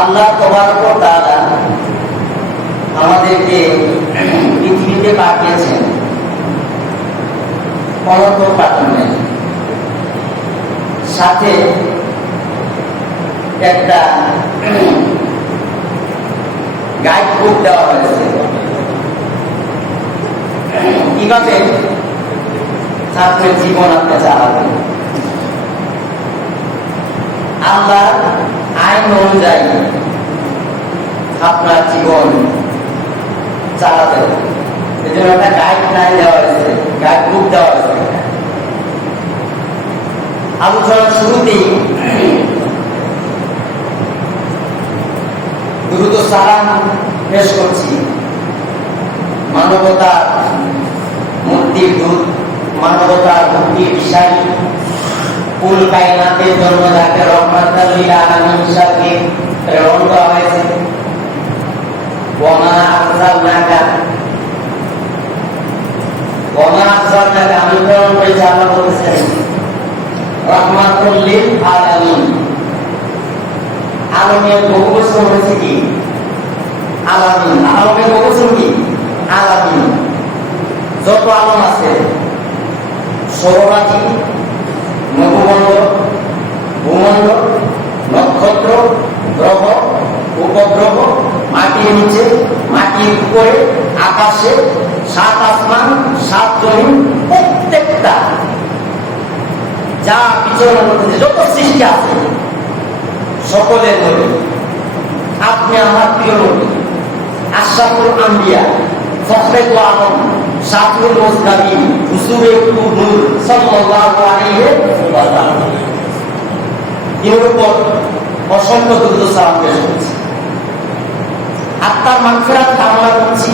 আল্লাহ তাবারক ওয়া তাআলা আমাদেরকে পৃথিবীতে পাঠিয়েছেন অনন্ত পাঠানে, সাথে একটা গাইড বুক দেওয়া হয়েছে কিভাবে ছাত্রের জীবন আপনি চালাবেন। আল্লাহ আইন অনুযায়ী আপনার জীবন চালাতে হবে। এই জন্য একটা গাইডলাইন দেওয়া হয়েছে, গাইড বুক দেওয়া হয়েছে। আলোচনার শুরুতেই দ্রুত সালাম পেশ করছি মানবতার মুক্তির দূত, মানবতার মুক্তির বিষয়, কুল কায়নাতের জন্য যাকে রহমাতাল লিল আলামিন হিসাবে প্রেরণ করা হয়েছে। ওয়া আরসালনাকা আমি প্রেরণ করেছি, আল্লাহ বলতেছেন রহমাতুল লিল আলামিন। আলমের বহুবচন হয়েছে কি? আলামিন। আলমের বহুবচন কি? আলামিন। যত আলম আছে, সৌররাশি, নবমণ্ডল, ভূমণ্ডল, নক্ষত্র, গ্রহ, উপগ্রহ, মাটির নিচে, মাটির উপরে, আকাশে, সাত আসমান, সাত জমিন, প্রত্যেকটা যা বিচরণ করতেছে, যত সৃষ্টি আছে সকলের নবী। আপনি আমার প্রিয় নবী, আশরাফুল আম্বিয়া, ফখরে তো আলম, শাফিউল মুজতাবিন, হুজুরে নূর সাল্লাল্লাহু আলাইহি ওয়াসাল্লাম এর উপর অসংখ্য দুরূদ সালাম পেশ করছি। আত্মার মাগফিরাত কামনা করছি।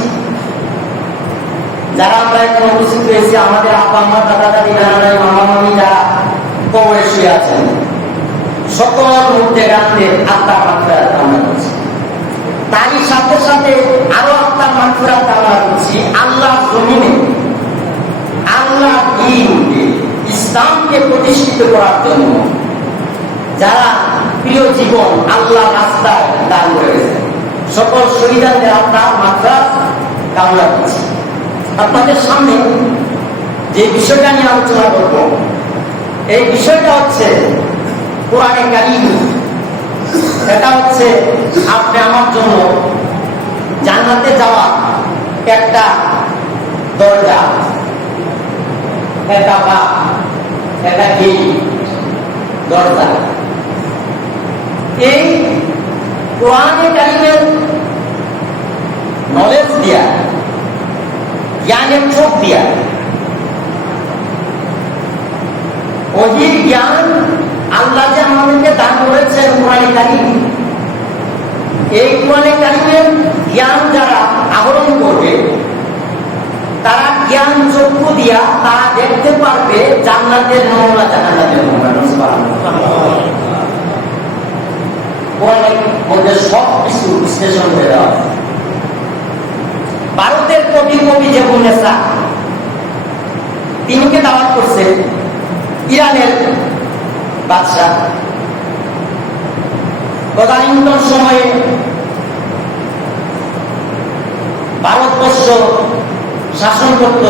যারা আমরা এখানে উপস্থিত হয়েছি, আমাদের আব্বা আম্মা, দাদা দাদি, নানা নানি, মামা মামি যারা কবরে শুয়ে আছেন, সকল মুর্তেগানদের আত্মার মাগফিরাত কামনা করছি। তারই সাথে সাথে আরো আত্মার মাগফিরাত কামনা করছি আল্লাহ জমিনে আল্লাহ দ্বীনকে, ইসলামকে প্রতিষ্ঠিত করার জন্য যারা প্রিয় জীবন আল্লাহ রাস্তায় দান করেছে, সকল শহীদদের আত্মার মাগফিরাত কামনা করছি। আপনাদের সামনে যে বিষয়টা নিয়ে আলোচনা করব, এই বিষয়টা হচ্ছে কোরআনে কারীম। এটা হচ্ছে আপনি আমার জন্য জান্নাতে যাওয়া একটা দরজা, একটা বাপ, একটা গেট, দরজা। এই কোরআনে কারীমের নলেজ দিয়া, জ্ঞানের চোখ দিয়া, ওহির জ্ঞান আল্লাহ যে আমাদেরকে দান করেছেন কোরআনে কারীম, এই কোরআনে কারীমের জ্ঞান যারা আহরণ করবে, তারা জ্ঞান চক্ষু দিয়া তারা দেখতে পারবে জান্নাতের নমুনা, জান্নাতের নমুনা। কোরআনের মধ্যে সব কিছু বিশ্লেষণ করে দেওয়া আছে। ভারতের কবি জেবুন্নেসা তিনিকে দাওয়াত করছে ইরানের বাদশাহ। তদানীন্তন সময়ে ভারতবর্ষ শাসন করত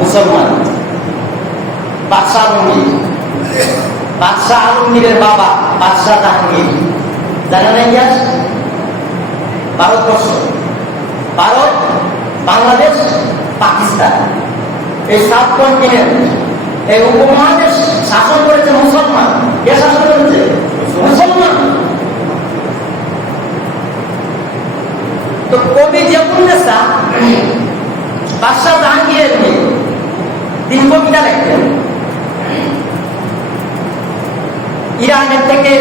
মুসলমান। বাদশাহ আলমগীর, বাদশাহ আলমগীরের বাবা বাদশাহ জাহাঙ্গীর, জানেন ইতিহাস? ভারতবর্ষ, ভারত, বাংলাদেশ, পাকিস্তান, এই সাত কন্টিনেন্ট, এই উপমহাদেশ শাসন করেছে মুসলমান। কে শাসন করেছে? মুসলমান। তো কবি জেবুন্নেসা বাদশাহ জাহাঙ্গীরের মেয়ে, তিনি কবিতা লিখতেন। ইরানের থেকে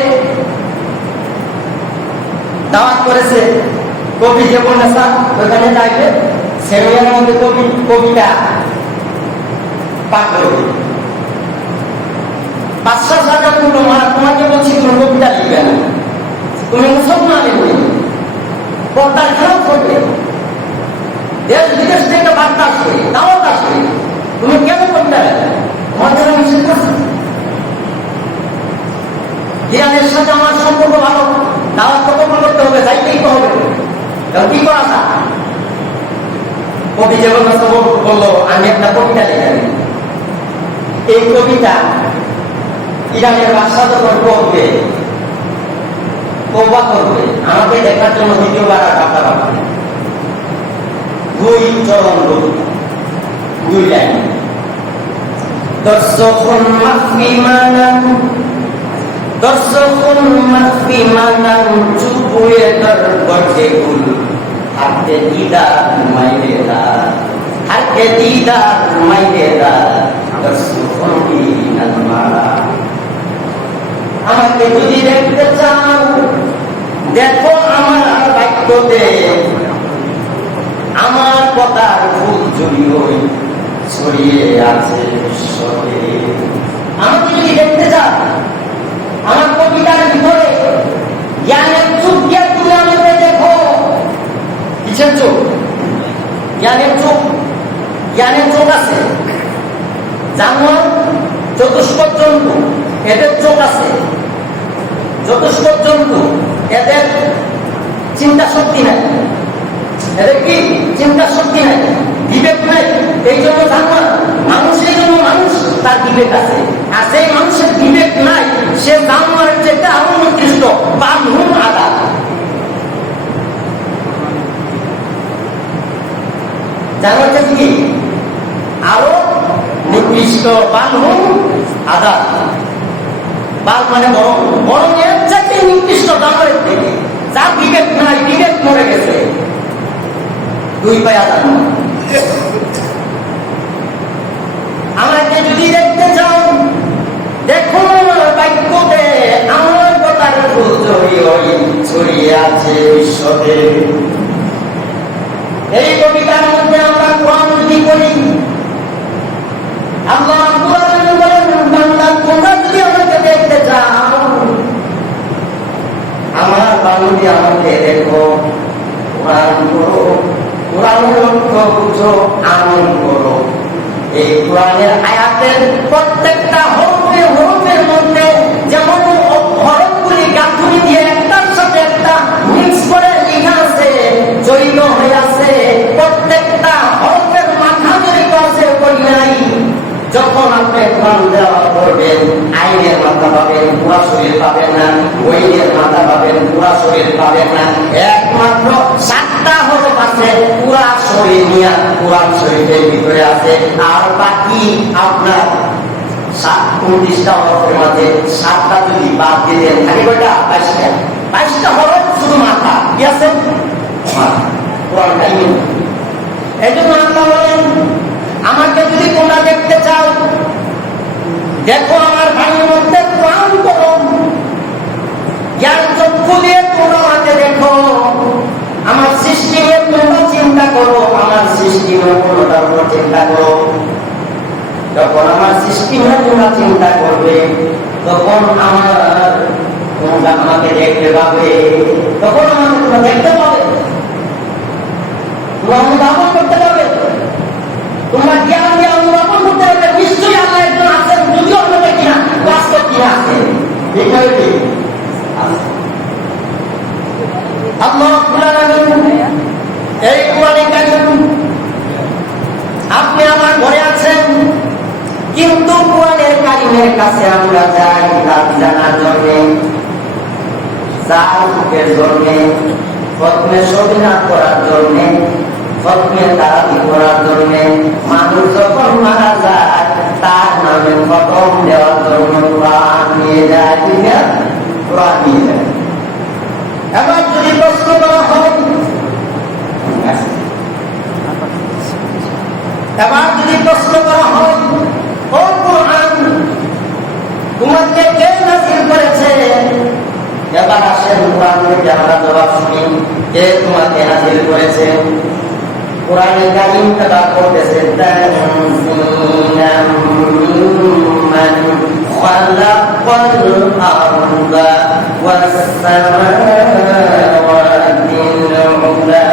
দাওয়াত করেছে কবি জেবুন্নেসা, ওখানে যাইবে, সেমিনার মধ্যে কবিতা পাঠ করবে। বাদশাহ সাহেব বলল, তোমাকে বলছি তুমি কবিতা লিখবে না, তুমি মুসলমানের মেয়ে, পর্দার খেলাপ করবে, দেশ বিদেশ থেকে বার্তা আসবে, দাওয়াত আসবে, তুমি কেন কবিতা লিখবে? তোমার জন্য নিষেধ করছে। ইরানের সাথে আমার সম্পর্ক ভালো, দাওয়াত তো কবুল করতে হবে, যাইতেই তো হবে। কি করা যায়? কবি যেমন বললো আমি একটা কবিতা লিখি, এই কবিতা ইরানের বাদশা যখন পড়বে, তওবা করবে, আমাকে দেখার জন্য দ্বিতীয়বার আর বার্তা পাঠাবে। 2 চরণ কবিতা, 2 লাইন। দর্শকুন মাফিমানান চুপুয়ে দর গঠে গুল হাতে দিদার মাইরেরা, হাতে দিদার মাইরেরা দর্শকুন বিনাল মারা। আমাকে যদি দেখতে চাও দেখো আমার বাক্যতে, আমার কথার ফুল ছড়িয়ে আছে বিশ্বতে। আমাকে যদি দেখতে চাও আমার কবিতার ভিতরে জ্ঞানের চোখ দিয়ে তুমি আমাকে দেখো। কিসের চোখ? জ্ঞানের চোখ। জ্ঞানের চোখ আছে জানোয়ার, চতুষ্পদ জন্তু, এদের চোখ আছে। চতুষ্পদ জন্তু, এদের চিন্তা শক্তি নাই, এদের কি চিন্তা শক্তি নাই, বিবেক নাই। এই জন্য জানোয়ার, মানুষ এই জন্য মানুষ তার বিবেক আছে। আর সেই মানুষের বিবেক নাই, সে জানোয়ারের চেয়ে আরো নিকৃষ্ট, বানহুম আদা। জানোয়ার কি আরো নিকৃষ্ট, বানহুম আদা। বাল মানে বড়, বড় এর চাইতে নিকৃষ্ট জানোয়ারের থেকে। যার বিবেক নাই, বিবেক মরে গেছে, 2 পায়া জানোয়ার। আমাকে যদি দেখতে চাও দেখো বাক্যতে, আমার কথার ফুল ছড়িয়ে আছে বিশ্বতে। এই কবিতার মধ্যে আমরা কোরআন যদি করি, আল্লাহ কোরআন বলেন বান্দা তোমরা যদি আমাকে দেখতে চাও, আমার বান্দী আমাকে দেখো, কোরআন করো, কোরআনের অর্থ বুঝো, আমল করো। এই কোরআনের আয়াতের প্রত্যেকটা হরফের মধ্যে যেমন হরফগুলি গাঁথুনি দিয়ে একটার সাথে একটা মিক্স করে লেখা আছে, জৈন হয়ে আছে। প্রত্যেকটা হরফের মাথা যদি আছে বলি নাই। যখন আপনি কোরআন দেওয়া করবেন, আইনের মাথা পাবেন, পুরা শরীর পাবেন না। ওইনের মাথা পাবেন, পুরা শরীর পাবেন না। একমাত্র 7টা হরফ আছে পুরা শরীর নিয়ে, কোরআন শরীফের ভিতরে আছে। আর বাকি আপনার 29টা হরফের মাঝে 7টা যদি বাদ দিয়ে দেন, থাকে কয়টা? 22টা হরফ শুধু মাথা। কি আছে? কোরআন কাহিনী। এই জন্য আল্লাহ বলেন আমাকে যদি তোমরা দেখতে চাও দেখো আমার ভাইয়ের মধ্যে কোরআন করো, জ্ঞান চক্ষু দিয়ে তোমরা আমাকে দেখো। আমার সৃষ্টি নিয়ে তোমরা চিন্তা করো, আমার সৃষ্টি নিয়ে কোনটার উপর চিন্তা করো। যখন আমার সৃষ্টি নিয়ে তোমরা চিন্তা করবে, তখন তোমরা আমাকে দেখতে পাবে, তখন আমাকে তোমরা দেখতে পাবে, তোমরা অনুধাবন করতে পারবে, তোমরা জ্ঞান দিয়ে অনুধাবন করতে পারবে। নিশ্চয়ই আল্লাহ একজন আছেন, যদিও আপনাদের কিনা বাস্তব কিনা আছে। এই কোরআনে কারিম আপনি আমার ঘরে আছেন, কিন্তু কোরআনের কারিমের কাছে আমরা যাই তার জানার জন্যে, জাহের জন্যে, খতমে সবিনা করার জন্যে, খতমে তারাবি করার জন্যে। মানুষ যখন মারা যায় তার নামে খতম দেওয়ার জন্য কোরআন নিয়ে যায়, কোরআন নিয়ে যায়। এবার যদি প্রশ্ন করা হয়, ও কোরআন তোমাকে কে নাযিল করেছে? এবার আসেন কোরআন থেকে আমরা জবাব শুনি, কে তোমাকে নাযিল করেছে? কোরআনে কারীম তারা করতেছে তানজিলাম মিম্মান খালাকাল আরদা ওয়াস সামাওয়াতিল উলা।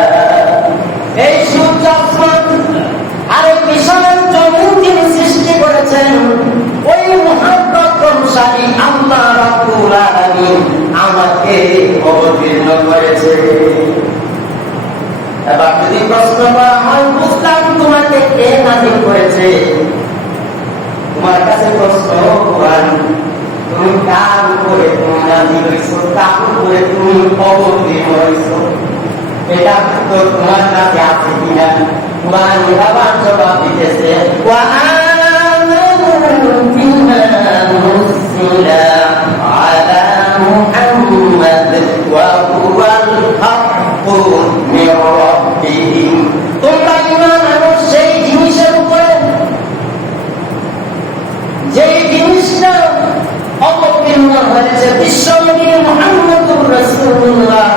এই সূর্য আসমান আর এই বিশাল জমিন যিনি সৃষ্টি করেছেন, ওই মহান প্রতাপশালী আল্লাহ রাব্বুল আলামিন আমাকে কে অবতীর্ণ করেছে। এবার যদি প্রশ্ন করা হয় বুঝলাম তোমাকে কে নাজিল করেছে, তোমার কাছে প্রশ্ন কোরআন, তুমি কার উপরে তুমি নাজিল হইছো, কার উপরে তুমি অবতীর্ণ হইছো, এটা তো তোমার কাছে আছে কিনা? কোরআন আবার জবাব দিতেছে তোমরা ঈমান আনো সেই জিনিসের উপরে যেই জিনিসটা অবতীর্ণ হয়েছে বিশ্বনবী মুহাম্মদুর রাসূলুল্লাহ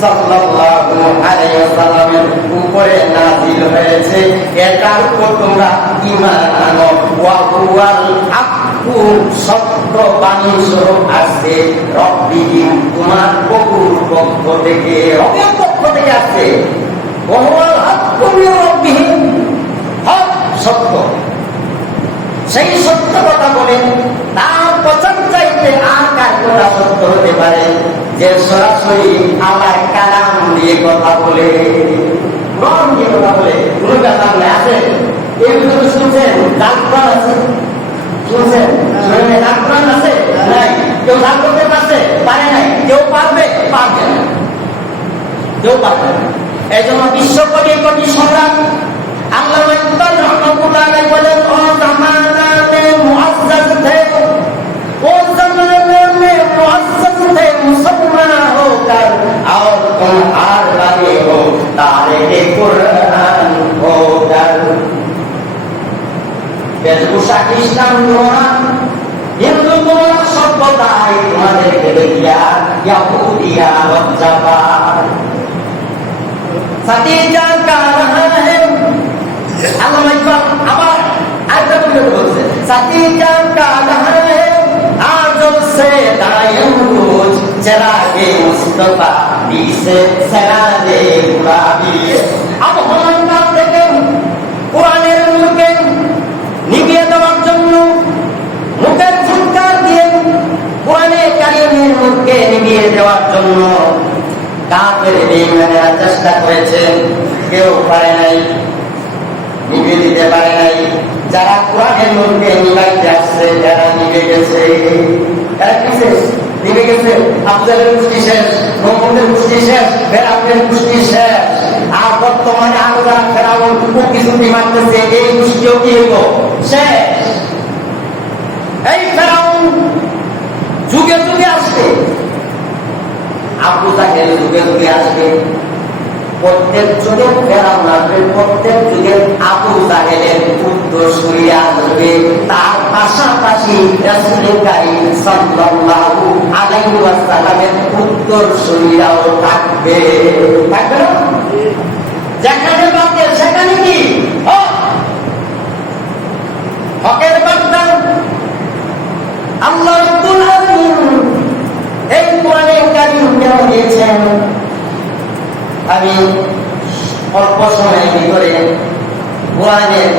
সাল্লাল্লাহু আলাইহি ওয়াসাল্লামের উপরে নাযিল হয়েছে, এটার উপর তোমরা ঈমান আনো। ওয়া হুয়াল হাক্কু, সত্য বাণী স্বরূপ আসছে রব্বিহিম, তোমার প্রভুর পক্ষ থেকে, রবের পক্ষ থেকে আসছে। ওয়া হুয়াল হাক্কু মির রব্বিহিম, হক সত্য, সেই সত্য কথা বলেন। তার পছন্দ চাইতে আর কার কথা সত্য হতে পারে যে সরাসরি আল্লাহর কালাম দিয়ে কথা বলে, কোরআন দিয়ে কথা বলে। কোন কথা বলে আছে এই বিষয়ে শুনছেন? জাগরণ আছে, শুনছেন? শুনে জাগরণ আছে নাই? কেউ জাগ করতে পারছে? পারে নাই। কেউ পারবে? পারবে না, কেউ পারবে না। এই জন্য বিশ্বকবি কবি সম্রাট আল্লামা ইকবাল রহমাতুল্লাহ আলাইহি বলেন, ও জামানাতে মুআজ্জাজ थे, ओ जमाने में मुअज्जज थे मुसलमान होकर, और तुम हार वाले हो तारे कुरान होकर। বেশভূষা খ্রিস্টান তোমরা, হিন্দু তোমরা, সভ্যতায় তোমাদেরকে দেখিয়া ইহুদিয়া লজ্জা পায়। সাতিজা কারণ আল্লামা ইকবাল আবার আরেকটা বলে বলছে, সাতিজা কারণ আজব সে দায়ুজ চেরাগে মুস্তাফা দিছে সেরাজে গুলাবি। আবু হরাইরা থেকে কোরআনের মুখে নিভিয়ে দেওয়ার জন্য, মুখের ফুৎকার দিয়ে কোরআনে কারিমের মুখে নিভিয়ে দেওয়ার জন্য কাফের বেঈমানেরা চেষ্টা করেছে, কেউ পারে নাই, নিভিয়ে দিতে পারে নাই। যারা কোরআনের মুখে নিভাইতে আসছে যারা নিভে গেছে, তারা কি শেষ? নিভে গেছে। আফজালের গোষ্ঠী শেষ, মোহাম্মদের গোষ্ঠী শেষ, ফেরাউনের গোষ্ঠী শেষ। আর বর্তমানে আরো যারা ফেরাউন কিছুটি মারতেছে, এই গোষ্ঠীও কি হইব? শেষ। এই ফেরাউন যুগে যুগে আসবে, আবু জাহেল যুগে যুগে আসবে, প্রত্যেক যুগে ফেরাউন আসবে, প্রত্যেক যুগে আবু জাহেলের উত্তরসূরি আসবে। তার পাশাপাশি রাসূল কারীম সাল্লাল্লাহু আলাইহি ওয়াসাল্লামের উত্তরসূরিরাও থাকবে। থাকবে না? যেখানে বাতিল সেখানে কি হক, হকের বার্তা আল্লাহ রাব্বুল আলামিন এই কোরআনে কারীম দিয়েছেন। আমি অল্প সময়ের ভিতরে কোরআনের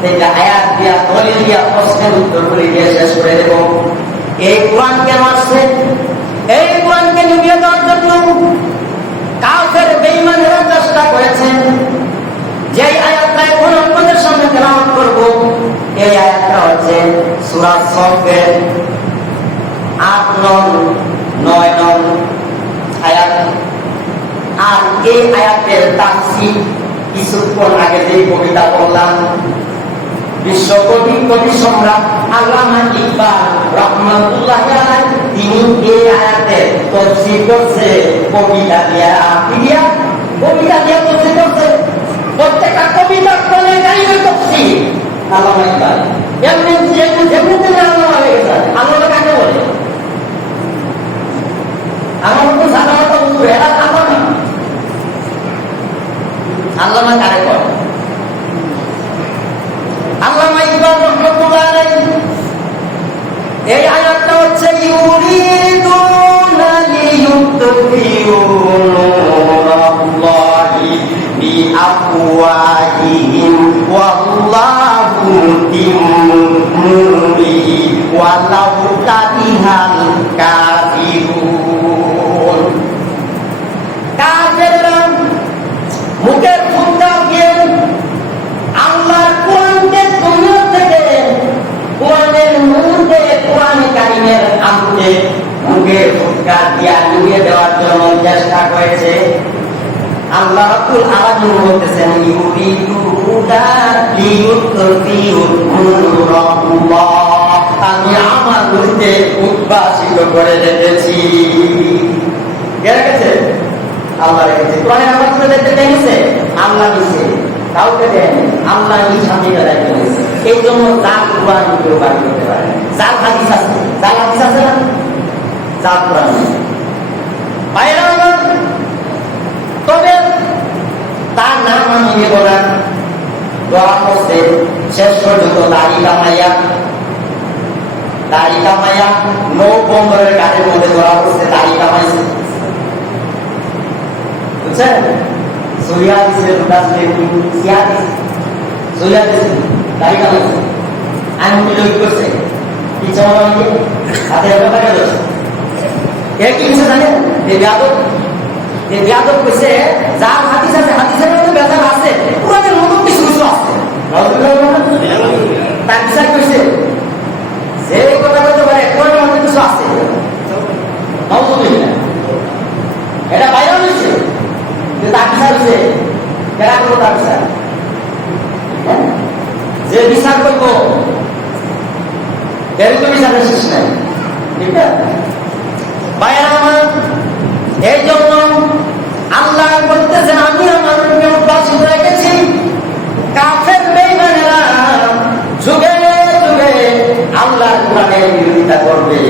থেকে আয়াত দিয়া দলিল দিয়া প্রশ্নের উত্তরগুলি দিয়ে শেষ করে দেব। এই কোরআন কেন আসছে? এই কোরআনকে নিভিয়ে দেওয়ার জন্য কাফের বেঈমানেরা চেষ্টা করেছেন। যে আয়াতটা এখন আপনাদের সামনে তেলাওয়াত করব, এই আয়াতটা হচ্ছে সূরা সফের 8 নং 9 নং আয়াত। আর এই আয়াতের তাফসীর কিছুক্ষণ আগে যে কবিতা বললাম, বিশ্বকবি কবি সম্রাট আল্লামা ইকবাল রহমাতুল্লাহ আলাইহি তিনি এই আয়াতের তাফসীর করছে কবিতা দিয়া। কবিতা দিয়া তাফসীর করছে। প্রত্যেকটা কবিতা কোনে কারিমের তাফসীর আল্লামা ইকবাল। এমনি যেমনি আল্লামা হয়ে গেছে। আল্লামা কাকে বলে? আমার তো সাধারণত উত্তর এরা আল্লামা। আল্লামা কারে বলে? আল্লামা ইকবাল রহমাতুল্লাহ আলাইহি এই আয়াতটা হচ্ছে ইউরিদুনা লিয়ুতফিউ নূরাল্লাহি বিআফওয়াহিহিম ওয়াল্লাহু মুতিম্মু নূরিহি ওয়ালাউ কারিহাল কাফিরুন। গাছ দিয়া ডুবিয়ে দেওয়ার জন্য চেষ্টা করেছে। আল্লাহ রাব্বুল আলামিন বলতেছেন আমি আমার নূরকে উদ্ভাসিত করে রেখেছি। কে রেখেছে? আল্লাহ রেখেছে। কোরআনে আমার করে দেখতে দেখেছে আল্লাহ দিয়েছে, কাউকে দেন আল্লাহ এই শান্তিটা দায়িত্ব দিয়েছে। এই জন্য জাল কোরআন কেউ বাড়ি করতে পারে, জাল হাদিস আছে, জাল হাদিস আছে না, জাল কোরআন। বাইরে তবে তার নাম আমি নেব না। দোয়া করছে শেষ পর্যন্ত দাড়ি কামাইয়া নৌ বন্দরের গাড়ির মধ্যে ধরা পড়ছে, দাড়ি কামাইছে, বুঝছেন? সরিয়া দিছে, সরিয়া দিছে, দাড়ি কামাইছে, আইন বিলোপ করছে, কিছু হাতে ব্যাপারে রয়েছে। এ কি বিষয় জানেন? যে বিয়াদব কইছে যার হাদিস আছে, হাদিসের মধ্যে বেজাল আছে, কোরআনের মধ্যে কিছু কিছু আছে, তার বিচার কইছে যে কথা বলতে পারে কোরআনের মধ্যে কিছু আছে, এটা বাইরে হয়েছে যে তার বিচার হয়েছে, যারা করবো তার বিচার, যে বিচার করবো এর তো বিচারের শেষ নাই, ঠিক আছে? বাইরে আমার এই জন্য আল্লাহ বলতেছেন আমি আমার উদ্ভাসিত রেখেছি। কাফের বেঈমানেরা যুগে যুগে আল্লাহর কোরআনের বিরোধিতা করবে,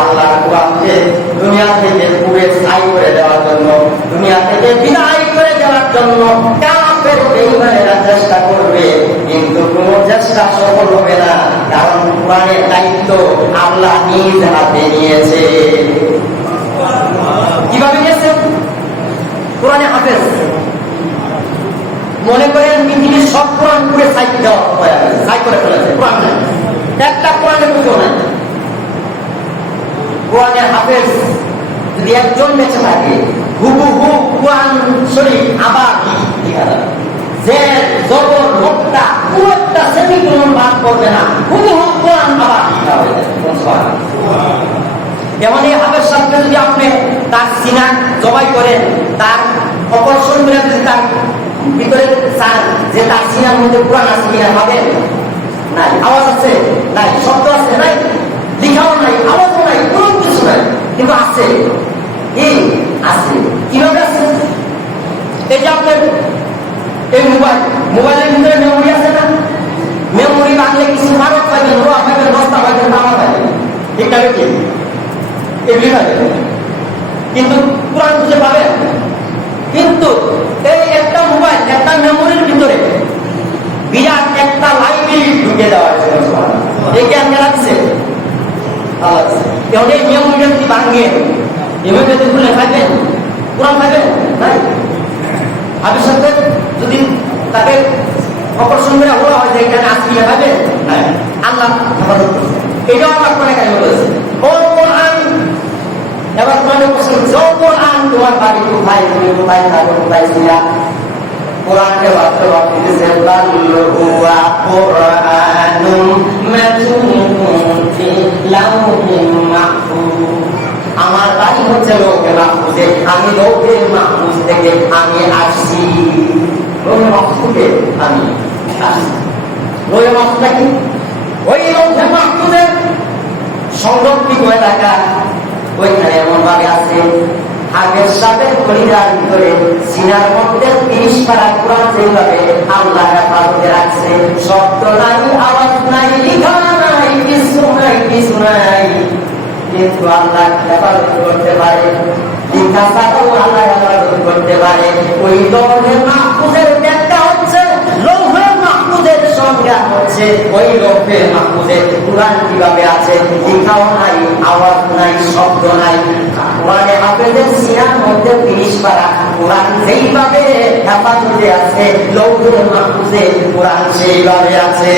আল্লাহর কোরআনকে দুনিয়া থেকে পুড়ে ছাই করে দেওয়ার জন্য, দুনিয়া থেকে বিদায় করে দেওয়ার জন্য কাফের বেঈমানেরা চেষ্টা করবে, কিন্তু কোনো চেষ্টা সফল হবে না, কারণ কোরআনের দায়িত্ব আল্লাহ নিজ হাতে নিয়েছে। কিভাবে নিয়েছে? কোরআনে হাফেজ। মনে করেন পৃথিবীর সব কোরআন পুরে ছাই করে ফেলেছে, কোরআন নাই, একটা কোরআনের মতো নাই। কোরআনের হাফেজ যদি একজন বেঁচে থাকে, হুবহু কোরআন শরীফ আবার লিখা যাবে, যে জবর লোকটা পুরোটা সেমিকোলন বাদ করবে না, হুবহু কোরআন আবার লিখা হয়ে যাবে। যেমন এই হাফেজ সাহেবকে যদি আপনি তার সিনা জবাই করেন, তার অপারেশন করে যদি তার ভিতরে চান যে তার সিনার মধ্যে কোরআন আছে কিনা, পাবেন? নাই। আওয়াজ আছে? নাই। শব্দ আছে? নাই। লিখাও নাই, আওয়াজও নাই, কোনো কিছু নাই, কিন্তু আছে। কি আছে? কিভাবে আছে? এই যে আপনার এই মোবাইলের ভিতরে মেমোরি আছে না? মেমোরি বাংলে কিছু ভারত পাইবেন, রোয়া পাইবেন, বস্তা পাইবেন, তামা পাইবেন, ঠিক না? এগুলি পাবেন, কিন্তু কোরআন খুঁজে পাবেন। কিন্তু এই একটা মোবাইল, একটা মেমোরির ভিতরে বিরাট একটা লাইব্রেরি ঢুকে দেওয়া হয়েছে। এই জ্ঞান লাগছে, এই মেমোরিটা যদি ভাঙিয়ে মেমোরিটা যদি খুলে খাইবেন, কোরআন খাইবেন নাই। হাফেজ সাহেব যদি তাকে অপারেশন করে ওরা হয় যে এখানে আসলে খাইবেন নাই, আল্লাহ হেফাজত করছে। এটাও আমার কোরআনে কাজ বলেছে। ও কোরআন, এবার কোরআনে বলছেন যে কোরআন তোমার বাড়ি কোথায়, তুমি কোথায় থাকো, কোথায় ছিলা, কোরআনকে বাস্তব দিতেছে বাল্লুয়া কোরআনুম মাতুন ফি লাউহিন মাহফুজ। আমার বাড়ি হচ্ছে লৌহে মাহফুজে, আমি লৌহে মাহফুজ থেকে আমি আসছি, লৌহে মাহফুজ থেকে আমি আসছি। লৌহে মাহফুজটা কি? ওই লৌহে মাহফুজের সংরক্ষিত এলাকা, ওইখানে এমন ভাবে আছে হাফেজ সাহেবের কলিজার ভিতরে সিনার মধ্যে 30 পারা কোরআন যেভাবে আল্লাহ হেফাজতে রাখছে, শব্দ নাই, আওয়াজ নাই, লিখা নাই, কিছু নাই, কিছু নাই, কিন্তু আল্লাহ হেফাজত করতে পারে, লিখা ছাড়াও আল্লাহ হেফাজত করতে পারে। ওই লৌহে মাহফুজের একটা হচ্ছে লৌহে মাহফুজের সংজ্ঞা হচ্ছে ওই লৌহে মাহফুজে কোরআন কিভাবে আছে, লিখাও নাই, আওয়াজ নাই, শব্দ নাই। কোরআনে হাফেজের সিনার মধ্যে 30 পারা কোরআন যেইভাবে হেফাজতে আছে, লৌহে মাহফুজে কোরআন সেইভাবে আছে।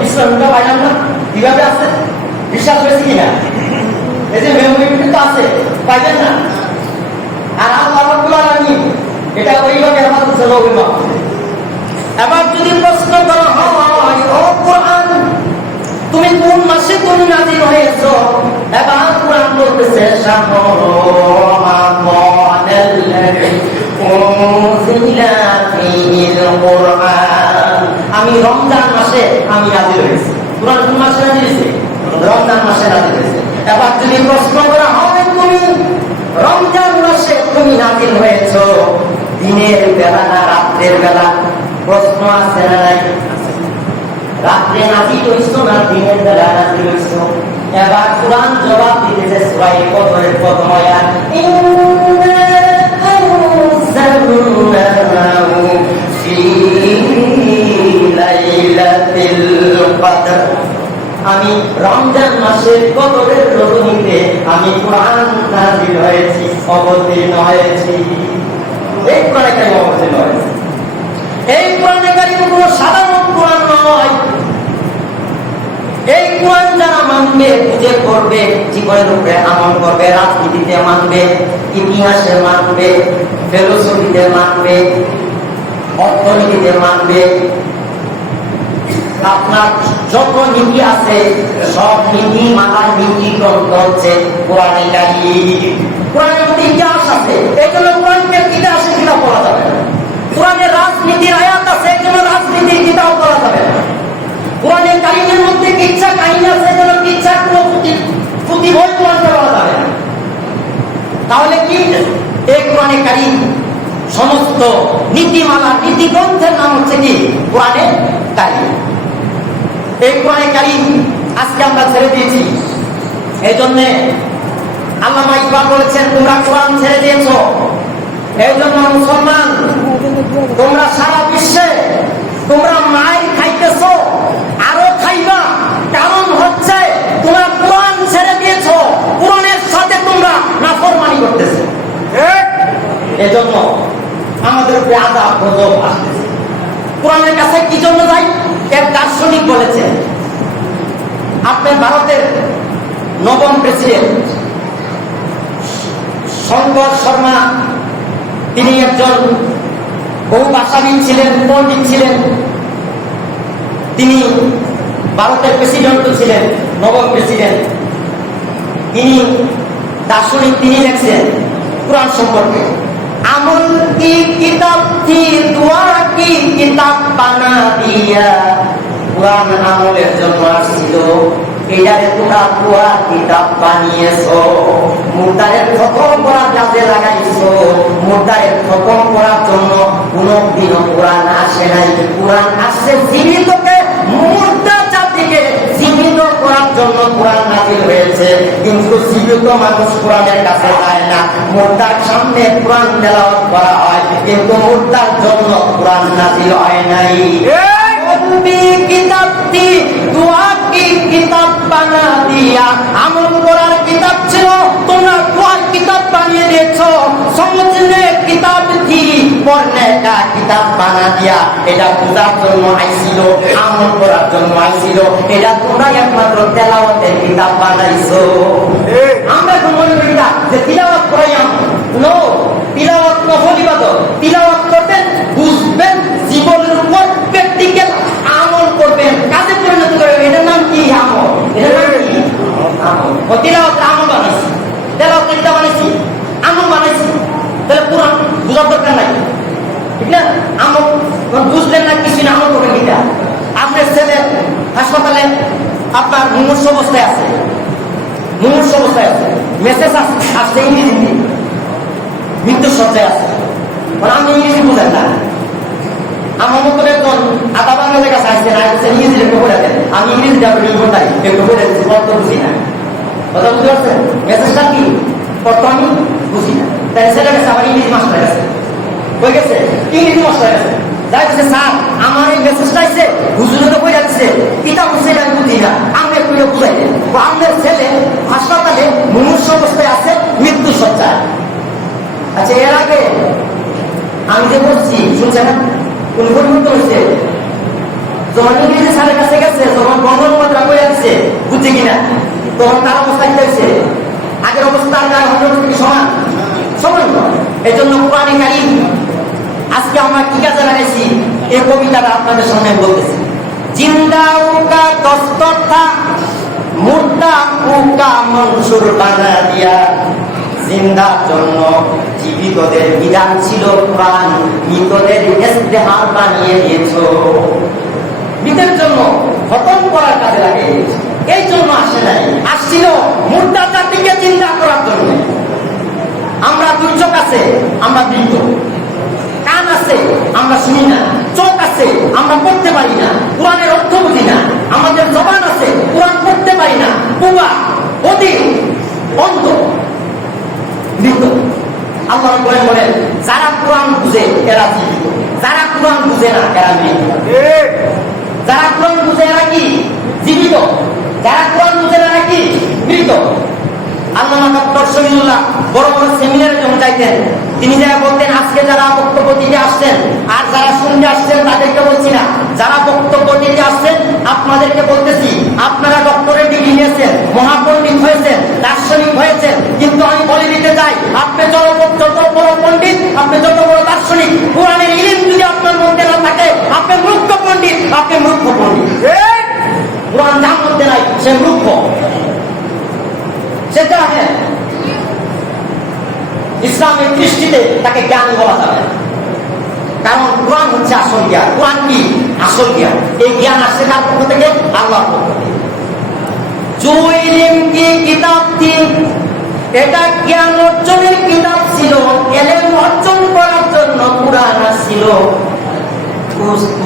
বিশ্বাসটা পাইলাম না, কিভাবে আছে? বিশ্বাস হয়েছে কিনা? এই যে মেমোরি কিন্তু আছে, পাইবেন না। আর আল্লাহ রাব্বুল আলামিন এটা ওইভাবে হেফাজত লৌহে মাহফুজে। এবার যদি প্রশ্ন করা হয়, ও কোরআন তুমি কোন মাসে কোন নাযিল হয়েছো, শাহরু রমাদানাল্লাযী উনজিলা ফীহিল কুরআন। আমি রমজান মাসে আমি নাযিল হয়েছি। কুরআন কোন মাসে নাযিল হয়েছে? রমজান মাসে নাযিল হয়েছে। এবার যদি প্রশ্ন করা হয় তুমি রমজান মাসে তুমি নাযিল হয়েছো দিনের বেলা না রাতের বেলা? প্রশ্ন আছে না নাই? রাতে নাযিল হইছো না দিনের বেলা নাযিল হইছো? এবার কুরআন জবাব দিতেছে সূরা কদরের প্রথম আয়াত, ইন্না আনজালনাহু ফী লাইলাতিল কদর। আমি রমজান মাসের কদরের রজনীতে আমি কুরআন নাযিল হয়েছি, অবতীর্ণ হয়েছি। এই কোরআনে কারিম অবতীর্ণ হয়েছে। এই কোরআনে কারিম কোনো সাধারণ কোরআন নয়। এই কোরআন যারা মানবে, বুঝে করবে, জীবনের উপরে আমল করবে, রাজনীতিতে মানবে, ইতিহাসে মানবে, ফিলোসফিতে মানবে, অর্থনীতিতে মানবে, আপনার যত নীতি আছে সব নীতি মানার নীতি গ্রন্থ হচ্ছে কোরআনে কারিম। কোরআনের মধ্যে ইতিহাস আছে, এই জন্য কোরআনকে ইতিহাসের কিতাব পড়া যাবে না। কোরআনের রাজনীতির আয়াত আছে, এই জন্য রাজনীতির কিতাব পড়া যাবে না। কোরআনের কারিমের মধ্যে কিচ্ছা কাহিনী আছে, এই জন্য কিচ্ছার কোনো পুঁথি বই পড়তে পড়া যাবে না। তাহলে কি এই কোরআনে কারিম সমস্ত নীতিমালা নীতি গ্রন্থের নাম হচ্ছে কি কোরআনে কারিম। এই কোরআনে কারিম আজকে আমরা ছেড়ে দিয়েছি। এই জন্য আল্লামা ইকবাল বলেছেন তোমরা কোরআন ছেড়ে দিয়েছ। এই জন্য মুসলমান তোমরা সারা বিশ্বে তোমরা মায়ের খাইতেছ, আরো খাইবা। কারণ হচ্ছে তোমরা কোরআন ছেড়ে দিয়েছ, কোরআনের সাথে তোমরা নাফরমানি করতেছ। এজন্য আমাদের উপরে আযাব গজব আসতেছে। কোরআনের কাছে কি জন্য যাই? এক দার্শনিক বলেছেন, আপনার ভারতের নবম প্রেসিডেন্ট শঙ্কর শর্মা, তিনি একজন বহু ভাষাবিদ ছিলেন, পণ্ডিত ছিলেন। তিনি ভারতের প্রেসিডেন্ট ছিলেন, নবম প্রেসিডেন্ট। তিনি দার্শনিক, তিনি লেখছেন কোরআন সম্পর্কে, আমল কি কিতাব থি দুয়া কি কিতাব বানা দিয়া। কোরআন আমলের জন্য আসছিল, এটারে তোমরা দোয়া কিতাব বানিয়েছো। মুর্দারের খতম করার কাজে লাগাইছো। মুর্দারের খতম করার জন্য কোনদিনও কোরআন আসে নাই। কোরআন আসছে জীবিতকে, মুর্দা জাতিকে জীবিত করার জন্য কোরআন নাযিল হয়েছে। কিন্তু জীবিত মানুষ কোরআনের কাছে যায় না, মুর্দার সামনে কোরআন তেলাওয়াত করা হয়, কিন্তু মুর্দার জন্য কোরআন নাযিল হয় নাই। কিতাব বানা দিয়া, আমল করার কিতাব ছিল, তোমরা দোয়ার কিতাব বানিয়ে দিয়েছ। সমঝনে কিতাব থি পড়নে কা কিতাব বানা দিয়া। এটা বুঝার জন্য আইছিল, আমল করার জন্য আইছিল। এটা তোমরা একমাত্র তেলাওয়াতের কিতাব বানাইছো। আমরা তো মনে করি না যে তিলাওয়াত করাইয়াম, নো, তিলাওয়াত নফল ইবাদত। তিলাওয়াত করবেন, বুঝবেন, জীবনের উপর প্র্যাকটিক্যাল আমল করবেন, কাজে পরিণত করবেন। এটার নাম কি? আমল। এটার নাম কি? আমল। ও তিলাওয়াত আমল বানাইছি, তেলাওয়াত কিতাব বানাইছি, আমল বানাইছি। তাহলে পুরাণ বুঝার দরকার নাই, ঠিক না? আমল বুঝলেন না, কিছু না, আমল করবেন কিটা? আপনার ছেলে হাসপাতালে আপনার মুমূর্ষু অবস্থায় আছে, মুমূর্ষু অবস্থায় আছে, মেসেজ আসছে ইংরেজিতে, মৃত্যুর সজ্জায় আছে। আমি ইংরেজি বুঝেন না, আমার মতো একজন আধা বাংলাদেশের কাছে আসছে না, ইংরেজি একটু করে দেন। আমি ইংরেজি তাই একটু করে দিচ্ছি, অর্থ বুঝি না। কথা বুঝতে পারছেন? মেসেজটা কি অর্থ আমি বুঝি না। তাই সেটা গেছে আমার ইংরেজি মাস্টার গেছে, হয়ে গেছে ইংরেজি মাস্টার গেছে, যাই বলছে স্যার আমার এই মেসেজটা আসছে, হুজুরে তো বই যাচ্ছে, পিতা বুঝছে আমি বুঝি না, আমি একটু বুঝাই দেন। আমাদের ছেলে হাসপাতালে মুমূর্ষু অবস্থায় আছে, মৃত্যু সজ্জায়। আচ্ছা, এর আগে আমি যে বলছি শুনছেন না, কোন পরিবর্তন হচ্ছে? যখন ইংরেজি স্যারের কাছে গেছে, যখন বঙ্গমাত্রা বই যাচ্ছে, বুঝছে কিনা, তখন তার অবস্থা কি হয়েছে? আগের অবস্থা আর আগের অবস্থা কি সমান? সমান নয়। এই জন্য কোরআনে কারিম আজকে আমরা কি কাজে লাগাইছি, এই কবিতাটা আপনাদের সামনে বলতেছি। জিন্দাউ কা দস্তর থা মুর্দা কুকা মনসুর বানা দিয়া। জিন্দার জন্য জীবিতদের বিধান ছিল কোরআন, মৃতদের ইস্তেহার বানিয়ে দিয়েছো। মৃতের জন্য খতম করার কাজে লাগিয়ে দিয়েছো। এই জন্য আসে নাই, আসছিল মুর্দা জাতিকে চিন্তা করার জন্য। আমরা দুই চোখ আছে, আমরা বৃদ্ধ, কান আছে আমরা শুনি না, চোখ আছে আমরা পড়তে পারি না, কোরআনের অর্থ বুঝি না, আমাদের জবান আছে কোরআন পড়তে পারি না, পুবা অধীর অন্ধ মৃত। আল্লাহ বলেন যারা কোরআন বুঝে এরা জীবিত, যারা কোরআন বুঝে না এরা মৃত। যারা কোরআন বুঝে এরা কি জীবিত, যারা কোরআন বুঝে এরা কি মৃত। আল্লামা ডক্টর শহীদুল্লাহ বড় বড় সেমিনারে যখন যাইতেন, তিনি যারা বলতেন, আজকে যারা বক্তব্য দিতে আসছেন আর যারা শুনতে আসছেন তাদেরকে বলছি না, যারা বক্তব্য দিতে আসছেন আপনাদেরকে বলতেছি, আপনারা ডক্টরের ডিগ্রি নিয়েছেন, মহাপণ্ডিত হয়েছেন, দার্শনিক হয়েছেন, কিন্তু আমি বলে দিতে চাই, আপনি যত বড় পণ্ডিত, আপনি যত বড় দার্শনিক, কোরআনের ইলম যদি আপনার মধ্যে না থাকে, আপনি মূর্খ পণ্ডিত, আপনি মূর্খ পণ্ডিত। কোরআন যার মধ্যে নাই সে মূর্খ, সেটা হ্যাঁ ইসলামের দৃষ্টিতে তাকে জ্ঞান বলা যাবে না, কারণ কোরআন হচ্ছে আসল জ্ঞান। কোরআন কি আসল জ্ঞান? এই জ্ঞান আসছে কার পক্ষ থেকে? আল্লাহর পক্ষ থেকে। जो इल्म की किताब थी, এটা জ্ঞান অর্জনের কিতাব ছিল, ইলম অর্জন করার জন্য কোরআন ছিল।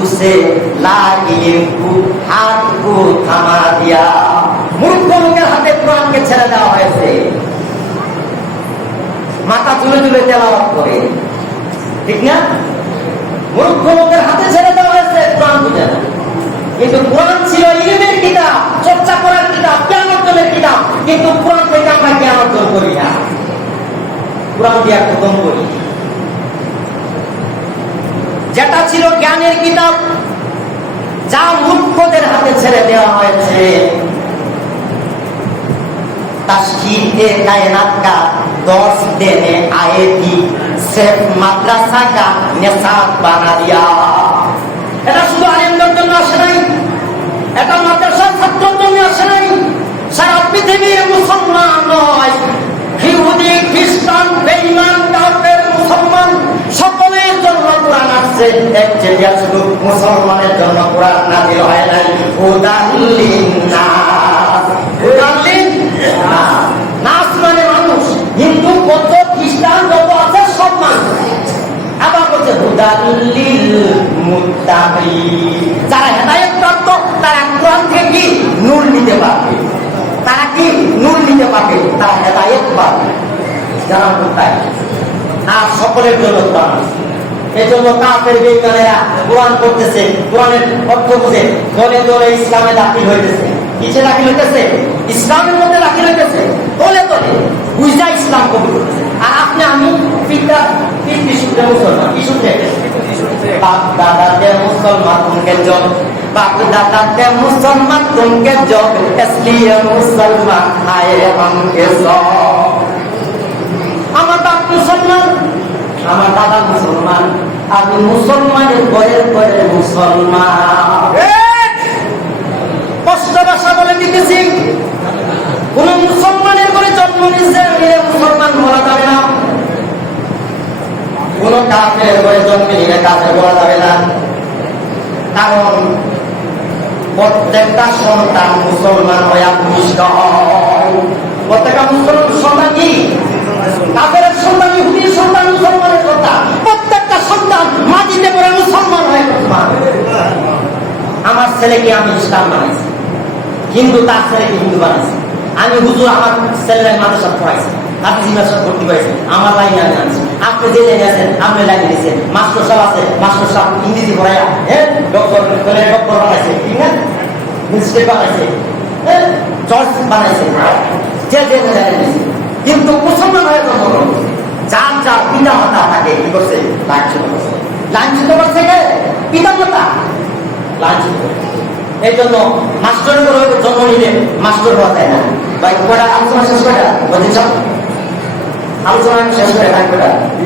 উসে লা ইলম কু হাত কু থামা দিয়া, মূর্খ লোকের হাতে কোরআনকে ছেড়ে দেওয়া হয়েছে, মাথা তুলে তুলে তেলাওয়াত করে, ঠিক না? মূর্খ লোকের হাতে ছেড়ে দেওয়া হয়েছে কোরআন বুঝে না। কিন্তু কোরআন ছিল ইলমের কিতাব, চর্চা করার কিতাব, জ্ঞান অর্জনের কিতাব, কিন্তু কোরআন থেকে আমরা জ্ঞান অর্জন করি না, কোরআন দিয়ে খতম করি। যেটা ছিল জ্ঞানের কিতাব, যা মূর্খদের হাতে ছেড়ে দেওয়া হয়েছে, तशकीर कायनात का दौर देने आए थी, सिर्फ মাদ্রাসা का निसाब बना दिया। এটা শুধু আলেমদের জন্য আসে নাই, এটা মাদ্রাসার ছাত্রদের জন্য আসে নাই, সারা পৃথিবীর মুসলমান নয়, ইহুদি খ্রিস্টান বেঈমান কাফের মুসলমান সকলের জন্য কোরআন আসছে। একচেটিয়া শুধু মুসলমানের জন্য কোরআন নাযিল হয় নাই, হুদাল লিন্নাস। হুদাল লিন্নাস, নাস মানে মানুষ, হিন্দু বৌদ্ধ খ্রিস্টান যত আছে সব মানুষ। আবার বলছে হুদাল লিল মুত্তাকিন, যারা হেদায়েত প্রাপ্ত তারা কোরআন থেকে নূর নিতে পারবে, তারা কি নূর নিতে পারবে, তারা হেদায়েত পাবে, যারা মুত্তাকিন। আর সকলের জন্য কোরআন। এই জন্য কাফের বেঈমানেরা কোরআন পড়তেছে, কোরআনের অর্থ বুঝে দলে দলে ইসলামে দাখিল হইতেছে। কিসে দাখিল হইতেছে? ইসলামের মধ্যে দাখিল হইতেছে, দলে দলে বুঝা ইসলাম কবুল করতেছে। আর আপনি আমি পিতা পিতৃ সূত্রে মুসলমান, কি সূত্রে? বাপ দাদাতে মুসলমান তুমকে জব, বাপ দাদাতে মুসলমান তুমকে জব, इसलिए মুসলমান আয়ে हमके सब। আমার বাপ মুসলমান, আমার দাদা মুসলমান, আমি মুসলমানের ঘরের ঘরে মুসলমান। স্পষ্ট ভাষা বলে দিতেছি, কোন মুসলমানের ঘরে জন্ম নিচ্ছে মুসলমান বলা যাবে না, কোন কাফের ঘরে জন্ম নিলে কাফের বলা যাবে না, কারণ প্রত্যেকটা সন্তান মুসলমান হয়ে ভূমিষ্ঠ হয়। প্রত্যেকটা মুসলমান সন্তান কি? কাফের সন্তান, ইহুদির সন্তান, মুসলমানের সন্তান। প্রত্যেকটা সন্তান মাটিতে পড়ে মুসলমান হয়ে মুসলমান। আমার ছেলেকে আমি ইসলাম বানাইছি, হিন্দু তার ছেলেকে হিন্দু বানাইছি। আমি হুজুর আমার ছেলের মাদ্রাসা পড়াইছি, আপনি জিজ্ঞাসা ভর্তি করেছেন, আমার লাইনে আমি আনছি। আপনি যে লাইনে আছেন আপনি লাইনে দিয়েছেন। মাস্টার সাহেব আছে, মাস্টার সাহেব ইংরেজি পড়াইয়া ডক্টর বানাইছে, ঠিক না? মিনিস্টার বানাইছে, জজ বানাইছে, যে যে জায়গায়। কিন্তু মুসলমান হয়ে জন্ম, যার যার পিতা মাতা তাকে কি করছে? লাঞ্ছিত করছে। লাঞ্ছিত করছে কে? পিতা মাতা লাঞ্ছিত করছে। এই জন্য মাস্টারের করে জন্ম নিলে মাস্টার হওয়া যায় না। ভাই কটা আলোচনা শেষ করে আলোচনা শেষ করে